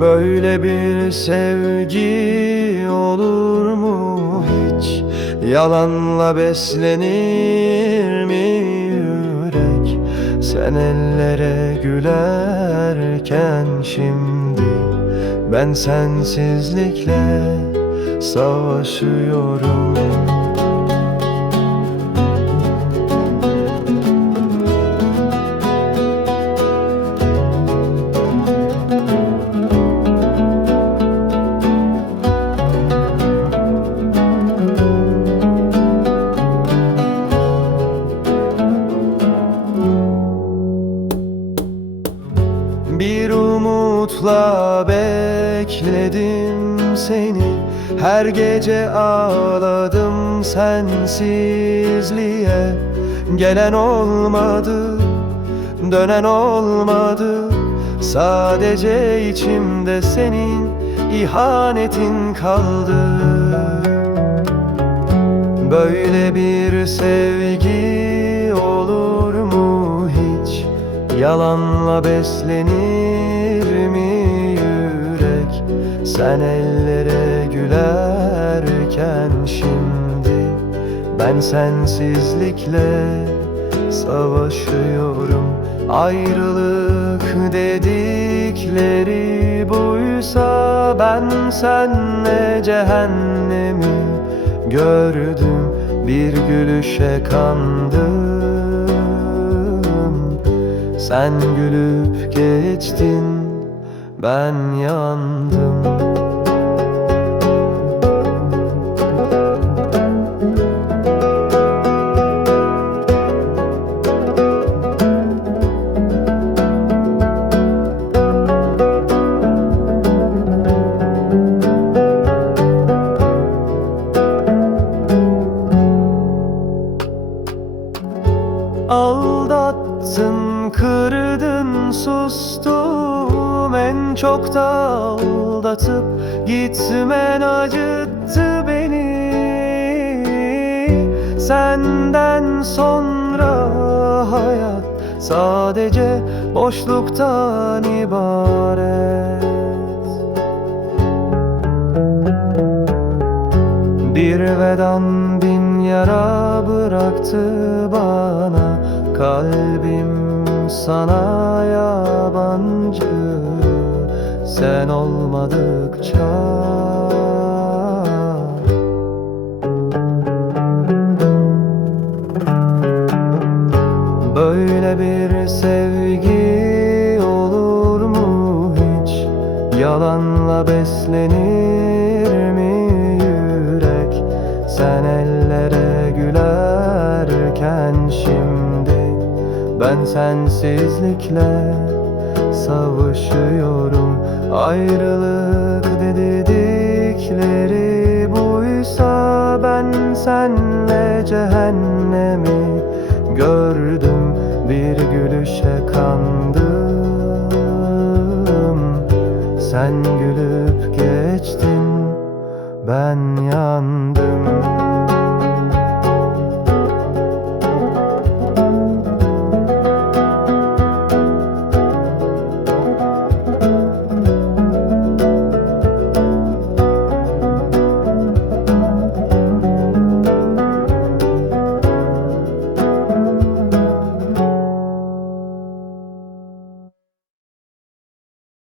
Böyle bir sevgi olur mu hiç? Yalanla beslenir mi yürek? Sen ellere gülerken şimdi Ben sensizlikle savaşıyorum umutla bekledim seni. Her gece ağladım sensizliğe. Gelen olmadı, dönen olmadı. Sadece içimde senin ihanetin kaldı. Böyle bir sevgi olur mu hiç? Yalanla beslenir Sen ellere gülerken şimdi Ben sensizlikle savaşıyorum. Ayrılık dedikleri buysa Ben senle cehennemi gördüm. Bir gülüşe kandım. Sen gülüp geçtin ben yandım Aldattın, kırdın, sustum En çok da aldatıp gitmen acıttı beni. Senden sonra hayat sadece boşluktan ibaret. Bir vedan bin yara bıraktı bana Kalbim sana yabancı Sen olmadıkça Böyle bir sevgi olur mu hiç? Yalanla beslenir mi yürek? Sen ellere gülerken şimdi Ben sensizlikle savaşıyorum. Ayrılık dedikleri buysa Ben senle cehennemi gördüm. Bir gülüşe kandım. Sen gülüp geçtin ben yandım